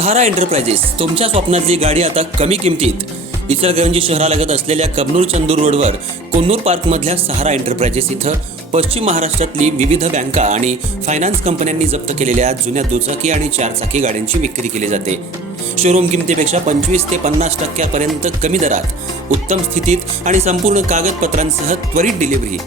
सहारा enterprises तुमच्या स्वप्नातली गाडी आता कमी किमतीत. इचलकरंजी शहरालगत असलेल्या कबनूर चंदूर रोडवर कोन्नूर पार्कमधल्या सहारा एंटरप्राइजेस इथं पश्चिम महाराष्ट्रातली विविध बँका आणि फायनान्स कंपन्यांनी जप्त केलेल्या जुन्या दुचाकी आणि चारचाकी गाड्यांची विक्री केली जाते. शोरूम किमतीपेक्षा 25 ते 50% कमी दरात, उत्तम स्थितीत आणि संपूर्ण कागदपत्रांसह त्वरित डिलिव्हरी.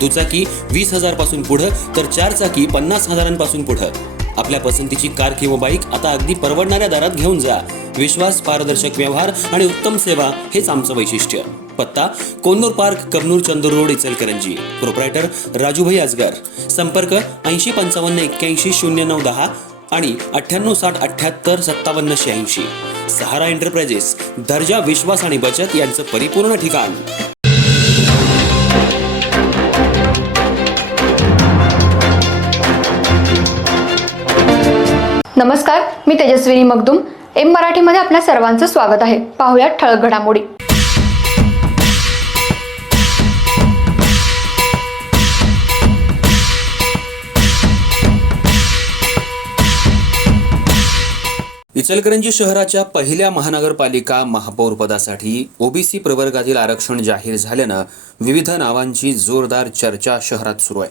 दुचाकी 20,000 पासून पुढे तर चारचाकी 50,000 पुढे. आपल्या पसंतीची कार किंवा बाईक आता अगदी परवडणाऱ्या दरात घेऊन जा. विश्वास, पारदर्शक व्यवहार आणि उत्तम सेवा हेच आमचं वैशिष्ट्य. पत्ता Konnur park, Kabnur Chandur road, Ichalkaranji. Proprietor Rajubhai Ajgar. संपर्क 8055810910 आणि 9860785786. सहारा एंटरप्राइजेस, दर्जा, विश्वास आणि बचत यांचं परिपूर्ण ठिकाण. नमस्कार, मी तेजस्विनी मगदूम. एम मराठीमध्ये आपल्या सर्वांचं स्वागत आहे. पाहूया ठळक घडामोडी. इचलकरंजी शहराच्या पहिल्या महानगरपालिका महापौर पदासाठी ओबीसी प्रवर्गातील आरक्षण जाहीर झाल्यानं विविध नावांची जोरदार चर्चा शहरात सुरू आहे.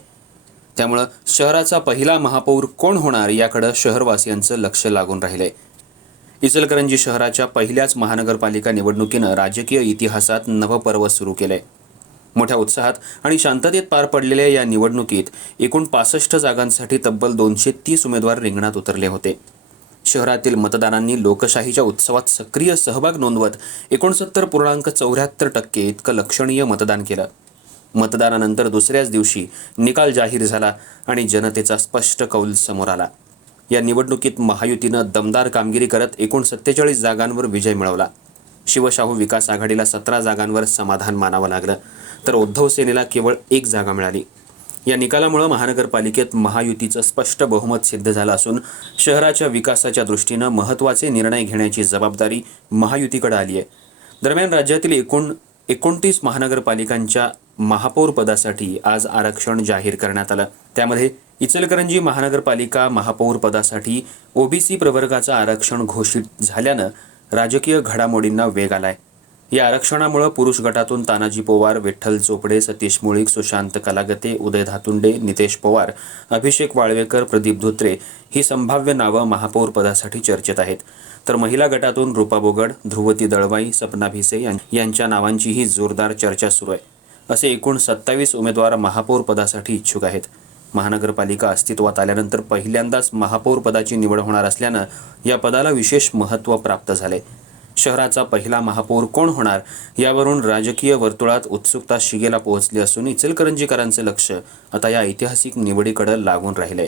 त्यामुळं शहराचा पहिला महापौर कोण होणार याकडे शहरवासियांचं लक्ष लागून राहिलंय. इचलकरंजी शहराच्या पहिल्याच महानगरपालिका निवडणुकीनं राजकीय इतिहासात नवपर्व सुरू केलंय. मोठ्या उत्साहात आणि शांततेत पार पडलेल्या या निवडणुकीत एकूण 65 जागांसाठी तब्बल 230 उमेदवार रिंगणात उतरले होते. शहरातील मतदारांनी लोकशाहीच्या उत्सवात सक्रिय सहभाग नोंदवत 69.74% इतकं लक्षणीय मतदान केलं. मतदानानंतर दुसऱ्याच दिवशी निकाल जाहीर झाला आणि जनतेचा स्पष्ट कौल समोर आला. या निवडणुकीत महायुतीनं दमदार कामगिरी करत एकूण 47 जागांवर विजय मिळवला. शिवशाहू विकास आघाडीला 17 जागांवर समाधान मानावं लागलं, तर उद्धव सेनेला केवळ 1 जागा मिळाली. या निकालामुळे महानगरपालिकेत महायुतीचं स्पष्ट बहुमत सिद्ध झालं असून शहराच्या विकासाच्या दृष्टीनं महत्त्वाचे निर्णय घेण्याची जबाबदारी महायुतीकडे आली आहे. दरम्यान राज्यातील एकूण 29 महानगरपालिकांच्या महापौर पदासाठी आज आरक्षण जाहीर करण्यात आलं. त्यामध्ये इचलकरंजी महानगरपालिका महापौर पदासाठी ओबीसी प्रवर्गाचं आरक्षण घोषित झाल्यानं राजकीय घडामोडींना वेग आलाय. या आरक्षणामुळे पुरुष गटातून तानाजी पोवार, विठ्ठल चोपडे, सतीश मुळीक, सुशांत कलागते, उदय धातुंडे, नितेश पवार, अभिषेक वाळवेकर, प्रदीप धोत्रे ही संभाव्य नावं महापौर पदासाठी चर्चेत आहेत. तर महिला गटातून रूपा बोगड, ध्रुवती दळवाई, सपना भिसे यांच्या नावांचीही जोरदार चर्चा सुरू आहे. असे एकूण 27 उमेदवार महापौर पदासाठी इच्छुक आहेत. महानगरपालिका अस्तित्वात आल्यानंतर पहिल्यांदाच महापौर पदाची निवड होणार असल्यानं या पदाला विशेष महत्त्व प्राप्त झाले. शहराचा पहिला महापौर कोण होणार यावरून राजकीय वर्तुळात उत्सुकता शिगेला पोहोचली असून इचलकरंजीकरांचे लक्ष आता या ऐतिहासिक निवडीकडे लागून राहिले.